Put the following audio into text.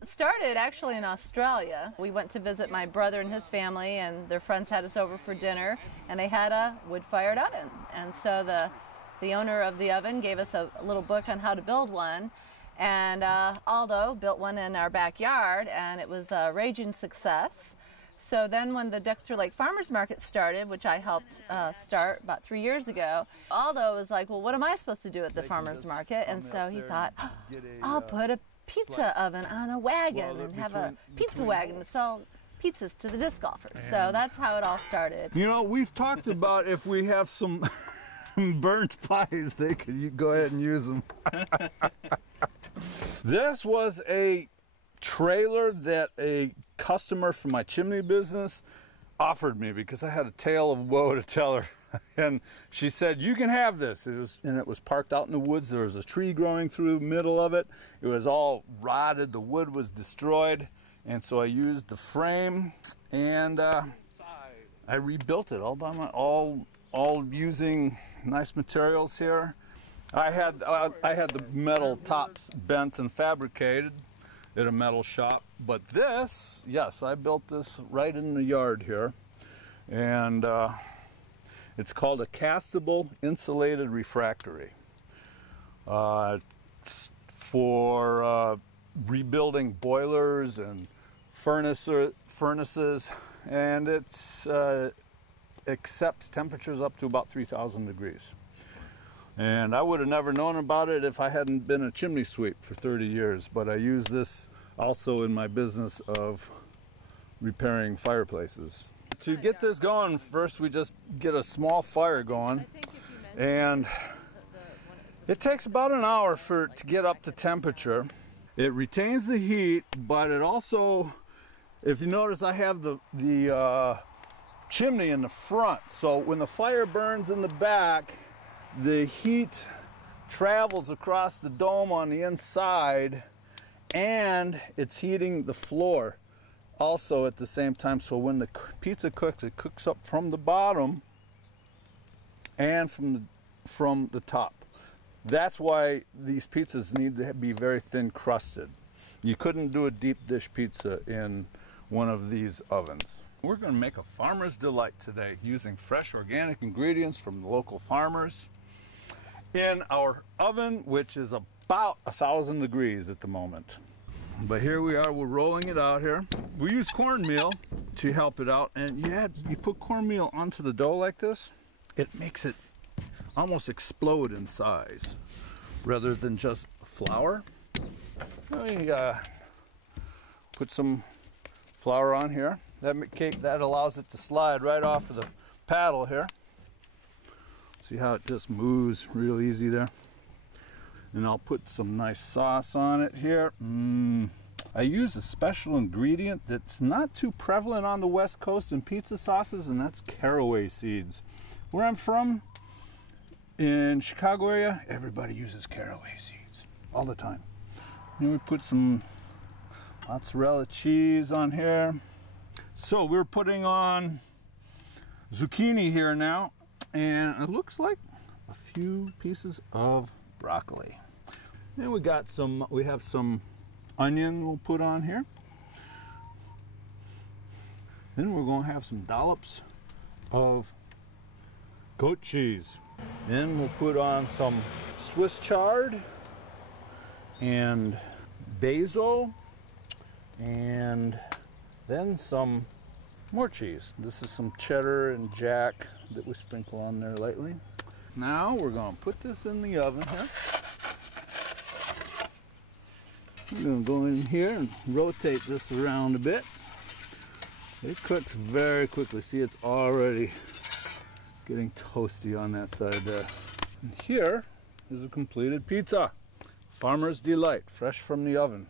It started actually in Australia. We went to visit my brother and his family, and their friends had us over for dinner, and they had a wood-fired oven. And so the owner of the oven gave us a little book on how to build one, and Aldo built one in our backyard, and it was a raging success. So then when the Dexter Lake Farmers Market started, which I helped start about 3 years ago, Aldo was like, well, what am I supposed to do at the farmers market? And so he thought, I'll put a pizza oven on a wagon and have a pizza wagon to sell pizzas to the disc golfers. So that's how it all started. You know, we've talked about if we have some burnt pies, they could go ahead and use them. This was a trailer that a customer from my chimney business offered me because I had a tale of woe to tell her. And she said, you can have this. It was parked out in the woods. There was a tree growing through the middle of it. It was all rotted. The wood was destroyed. And so I used the frame and I rebuilt it all by all using nice materials here. I had the metal tops bent and fabricated at a metal shop, but this, yes, I built this right in the yard here, and it's called a castable insulated refractory. It's for rebuilding boilers and furnaces, and it accepts temperatures up to about 3,000 degrees. And I would have never known about it if I hadn't been a chimney sweep for 30 years, but I use this also in my business of repairing fireplaces. To get this going, first we just get a small fire going, and it takes about an hour to get up to temperature. It retains the heat, but it also, if you notice, I have the chimney in the front, so when the fire burns in the back, the heat travels across the dome on the inside, and it's heating the floor also at the same time. So when the pizza cooks, it cooks up from the bottom and from the top. That's why these pizzas need to be very thin crusted. You couldn't do a deep dish pizza in one of these ovens. We're going to make a farmer's delight today using fresh organic ingredients from the local farmers in our oven, which is about 1,000 degrees at the moment. But here we are, we're rolling it out here. We use cornmeal to help it out, and you put cornmeal onto the dough like this, it makes it almost explode in size rather than just flour. We put some flour on here. That allows it to slide right off of the paddle here. See how it just moves real easy there? And I'll put some nice sauce on it here. I use a special ingredient that's not too prevalent on the West Coast in pizza sauces, and that's caraway seeds. Where I'm from, in Chicago area, everybody uses caraway seeds all the time. And we put some mozzarella cheese on here. So we're putting on zucchini here now, and it looks like a few pieces of broccoli. And we have some onion we'll put on here. Then we're going to have some dollops of goat cheese. Then we'll put on some Swiss chard and basil, and then some more cheese. This is some cheddar and jack that we sprinkle on there lightly. Now we're going to put this in the oven here. We're going to go in here and rotate this around a bit. It cooks very quickly. See, it's already getting toasty on that side there. And here is a completed pizza. Farmer's delight, fresh from the oven.